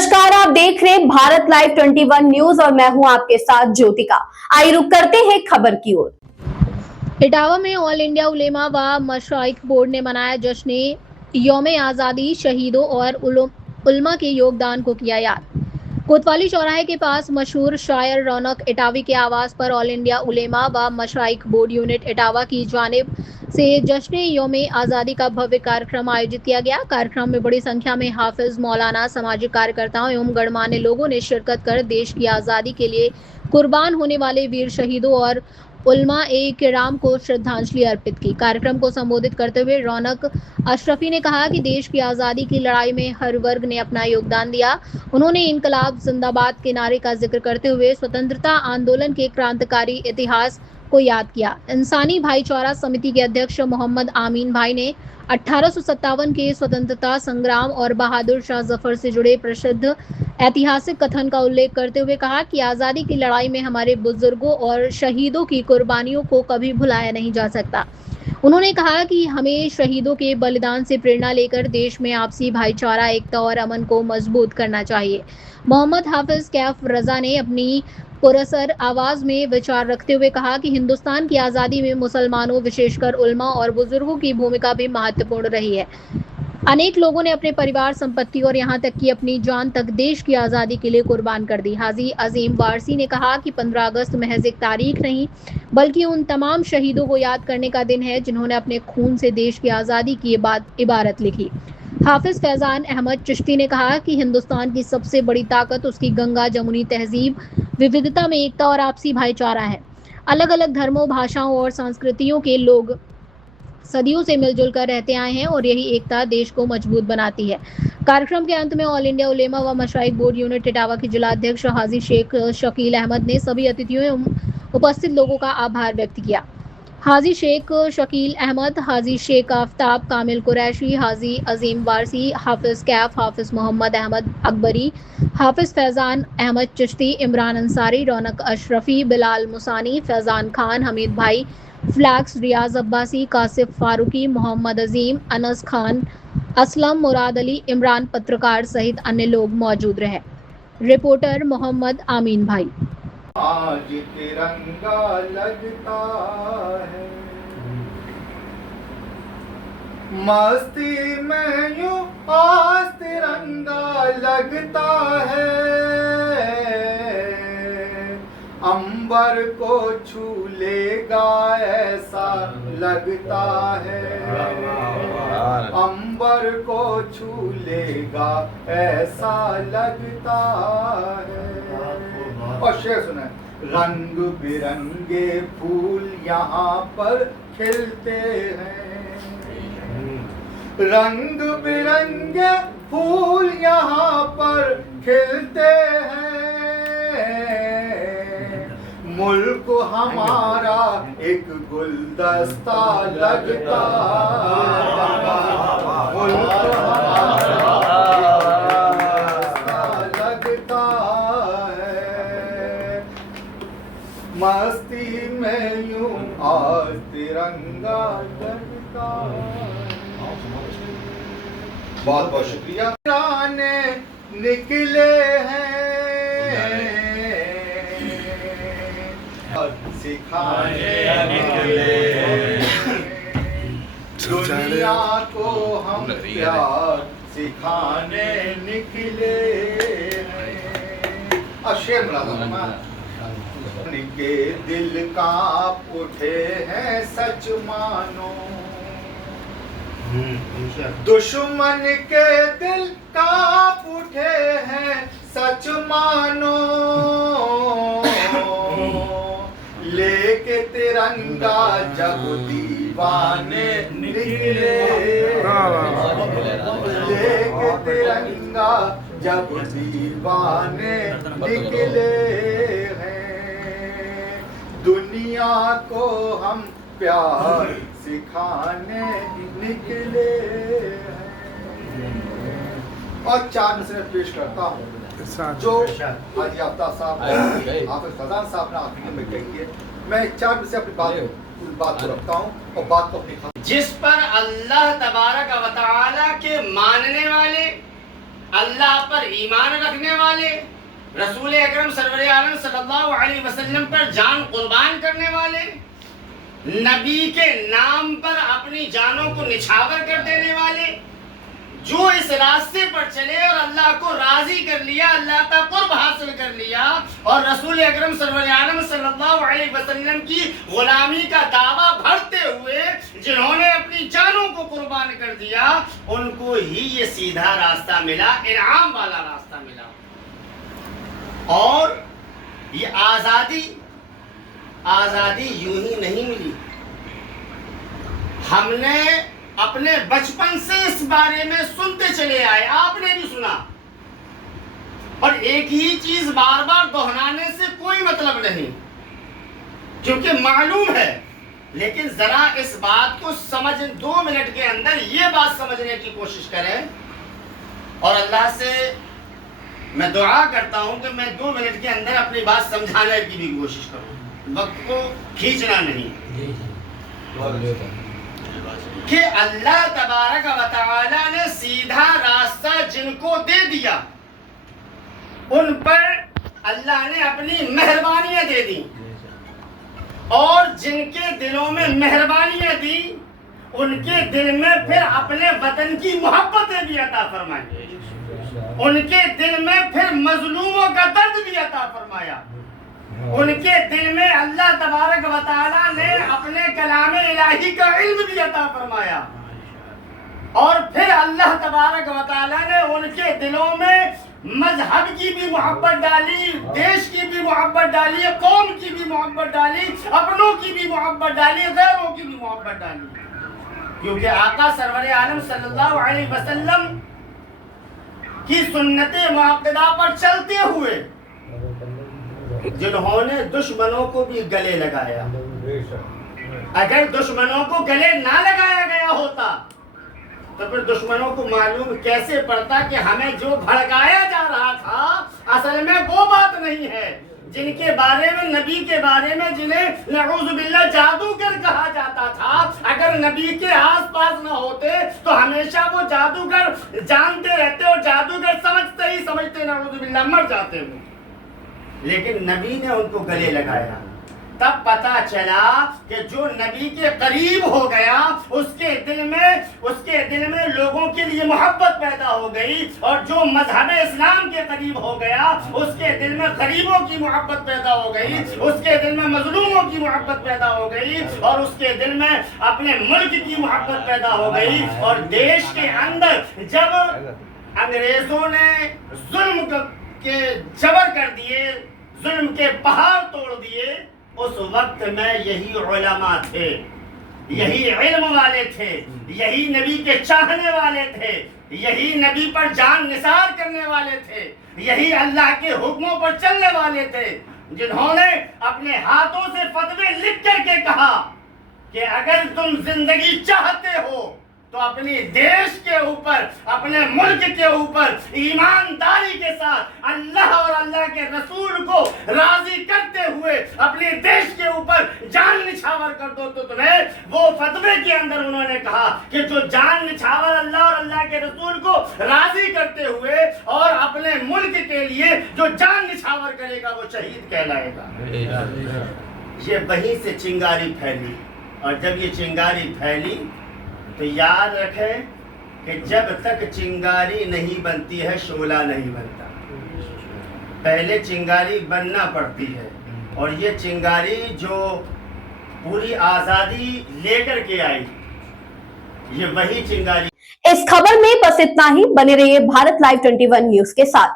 नमस्कार, आप देख रहे भारत लाइव 21 न्यूज और मैं हूं आपके साथ ज्योतिका। आइए रुक करते हैं खबर की ओर। इटावा में ऑल इंडिया उलेमा व मशाइख बोर्ड ने मनाया जश्न यौम आज़ादी। शहीदों और उलमा के योगदान को किया याद। कोतवाली चौराहे के पास मशहूर शायर रौनक इटावी के आवास पर ऑल इंडिया उलेमा व मशाइख बोर्ड यूनिट इटावा की जानिब से जश्न यौम आज़ादी का भव्य कार्यक्रम आयोजित किया गया। कार्यक्रम में बड़ी संख्या में हाफिज, मौलाना, सामाजिक कार्यकर्ताओं एवं गणमान्य लोगों ने शिरकत कर देश की आज़ादी के लिए कुर्बान होने वाले वीर शहीदों और उलमा ए किराम को श्रद्धांजलि अर्पित की। कार्यक्रम को संबोधित करते हुए रौनक अशरफी ने कहा कि देश की आज़ादी की लड़ाई में हर वर्ग ने अपना योगदान दिया। उन्होंने इनकलाब जिंदाबाद के नारे का जिक्र करते हुए स्वतंत्रता आंदोलन के क्रांतिकारी इतिहास को याद किया। इंसानी भाईचारा समिति के अध्यक्ष मोहम्मद आमीन भाई ने 1857 के स्वतंत्रता संग्राम और बहादुर शाह जफर से जुड़े प्रसिद्ध ऐतिहासिक कथन का उल्लेख करते हुए कहा कि आज़ादी की लड़ाई में हमारे बुजुर्गों और शहीदों की कुर्बानियों को कभी भुलाया नहीं जा सकता। उन्होंने कहा कि हमें शहीदों के बलिदान से प्रेरणा लेकर देश में आपसी भाईचारा, एकता और अमन को मजबूत करना चाहिए। मोहम्मद हाफिज कैफ रजा ने अपनी पुरसर आवाज में विचार रखते हुए कहा कि हिंदुस्तान की आज़ादी में मुसलमानों, विशेषकर उलमा और बुजुर्गों की भूमिका भी महत्वपूर्ण रही है। अनेक लोगों ने अपने परिवार, संपत्ति और यहाँ तक कि अपनी जान तक देश की आज़ादी के लिए कुर्बान कर दी। हाजी अजीम वारसी ने कहा कि 15 अगस्त महज एक तारीख नहीं बल्कि उन तमाम शहीदों को याद करने का दिन है जिन्होंने अपने खून से देश की आज़ादी की इबारत लिखी। हाफिज फैजान अहमद चिश्ती ने कहा कि हिंदुस्तान की सबसे बड़ी ताकत उसकी गंगा जमुनी तहजीब, विविधता में एकता और आपसी भाईचारा है। अलग अलग धर्मों, भाषाओं और संस्कृतियों के लोग सदियों से मिलजुल कर रहते आए हैं और यही एकता देश को मजबूत बनाती है। कार्यक्रम के अंत में ऑल इंडिया उलेमा व मशाइख बोर्ड यूनिट इटावा के जिला अध्यक्ष हाजी शेख शकील अहमद ने सभी अतिथियों एवं उपस्थित लोगों का आभार व्यक्त किया। हाजी शेख शकील अहमद, हाजी शेख आफ्ताब, कामिल कुरैशी, हाजी अजीम वारसी, हाफिज कैफ, हाफिज मोहम्मद अहमद अकबरी, हाफिज फैजान अहमद चिश्ती, इमरान अंसारी, रौनक अशरफी, बिलाल मुसानी, फैजान खान, हमीद भाई, फ्लैक्स, रियाज अब्बासी, कासिफ फारूकी, मोहम्मद अजीम, अनस खान, असलम, मुराद अली, इमरान पत्रकार सहित अन्य लोग मौजूद रहे। रिपोर्टर मोहम्मद आमीन भाई। आज तिरंगा लगता है मस्ती में यूं, आज तिरंगा लगता है अंबर को छू लेगा ऐसा लगता है, अंबर को छू लेगा ऐसा लगता है। और शेर सुना, रंग बिरंगे फूल यहाँ पर खिलते हैं, रंग बिरंगे फूल यहाँ पर खिलते हैं। मुल्क हमारा एक गुलदस्ता लगता है, मुल्क हमारा लगता है मस्ती में यूं, आज तिरंगा लगता है। बहुत बहुत शुक्रिया। गाने निकले हैं सिखाने निकले, दुनिया को हम प्यार सिखाने निकले हैं। और शेर के दिल कांप उठे हैं सच मानो, दुश्मन के दिल कांप उठे हैं सच मानो, लेके तिरंगा जब दीवाने निकले, लेके तिरंगा जब दीवाने निकले हैं। दुनिया को हम प्यार सिखाने निकले हैं। और 4 मिसरे पेश करता हूँ जो हाजी आफ्ताब साहब, हाफिज फैजान साहब ने आखिरी में कही है। मैं 4 मिसरे अपनी बात को रखता हूँ और बात को अपनी जिस पर अल्लाह तबारक व तआला के मानने वाले अल्लाह पर ईमान रखने वाले, रसूल अकरम सरवर आलम सल्लल्लाहु अलैहि वसल्लम पर जान कुर्बान करने वाले, नबी के नाम पर अपनी जानों को निछावर कर देने वाले, जो इस रास्ते पर चले और अल्लाह को राजी कर लिया, अल्लाह का कुर्ब हासिल कर लिया और रसूल अकरम सल्लल्लाहु अलैहि वसल्लम की गुलामी का दावा भरते हुए जिन्होंने अपनी जानों को कुर्बान कर दिया, उनको ही ये सीधा रास्ता मिला, इनाम वाला रास्ता मिला। और ये आजादी यूं ही नहीं मिली। हमने अपने बचपन से इस बारे में सुनते चले आए, आपने भी सुना, और एक ही चीज बार बार दोहराने से कोई मतलब नहीं, क्योंकि मालूम है। लेकिन जरा इस बात को समझ 2 मिनट के अंदर ये बात समझने की कोशिश करें, और अल्लाह से मैं दुआ करता हूं कि मैं 2 मिनट के अंदर अपनी बात समझाने की भी कोशिश करूं, वक्त को खींचना नहीं। कि अल्लाह तबारक व तआला ने सीधा रास्ता जिनको दे दिया, उन पर अल्लाह ने अपनी मेहरबानियां दे दी, और जिनके दिलों में मेहरबानियां दी, उनके दिल में फिर अपने वतन की मोहब्बतें भी अता फरमाई, उनके दिल में फिर मजलूमों का दर्द भी अता फरमाया, उनके दिल में अल्लाह तबारक व तआला ने अपने कलाम इलाही का इल्म भी अता फरमाया, और फिर अल्लाह तबारक व तआला ने उनके दिलों में मजहब की भी मोहब्बत डाली, देश की भी मोहब्बत डाली, कौम की भी मोहब्बत डाली, अपनों की भी मोहब्बत डाली, गैरों की भी मोहब्बत डाली। क्योंकि आका सरवर आलम सल्लल्लाहु अलैहि वसल्लम की सुन्नते मुअक्कदा पर चलते हुए जिन्होंने दुश्मनों को भी गले लगाया, अगर दुश्मनों को गले ना लगाया गया होता तो फिर दुश्मनों को मालूम कैसे पड़ता कि हमें जो भड़काया जा रहा था असल में वो बात नहीं है, जिनके बारे में, नबी के बारे में, जिन्हें नऊज़ुबिल्लाह जादूगर कहा जाता था, अगर नबी के आसपास न होते तो हमेशा वो जादूगर जानते रहते और जादूगर समझते ही समझते नऊज़ुबिल्लाह मर जाते हैं। लेकिन नबी ने उनको गले लगाया, तब पता चला कि जो नबी के करीब हो गया उसके दिल में लोगों के लिए मोहब्बत पैदा हो गई, और जो मजहब इस्लाम के करीब हो गया उसके दिल में गरीबों की मोहब्बत पैदा हो गई, उसके दिल में मजलूमों की मोहब्बत पैदा हो गई, और उसके दिल में अपने मुल्क की मोहब्बत पैदा हो गई। और देश के अंदर जब अंग्रेजों ने जुल्म के जबर कर दिए, जुल्म के पहाड़ तोड़ दिए, उस वक्त में यही उलमा थे, यही इल्म वाले थे, यही नबी के चाहने वाले थे, यही नबी पर जान निसार करने वाले थे, यही अल्लाह के हुक्मों पर चलने वाले थे, जिन्होंने अपने हाथों से फतवे लिख करके कहा कि अगर तुम जिंदगी चाहते हो तो अपनी देश के ऊपर, अपने मुल्क के ऊपर ईमानदारी के साथ अल्लाह और अल्लाह के रसूल को राजी करते हुए अपने देश के ऊपर जान निछावर कर दो, तो तुम्हें वो फतवे के अंदर उन्होंने कहा कि जो जान निछावर अल्लाह और अल्लाह के रसूल को राजी करते हुए और अपने मुल्क के लिए जो जान निछावर करेगा वो शहीद कहलाएगा। ये वहीं से चिंगारी फैली, और जब ये चिंगारी फैली तो याद रखें कि जब तक चिंगारी नहीं बनती है शोला नहीं बनता, पहले चिंगारी बनना पड़ती है, और ये चिंगारी जो पूरी आजादी लेकर के आई, ये वही चिंगारी। इस खबर में बस इतना ही। बने रहिए भारत लाइव 21 न्यूज के साथ।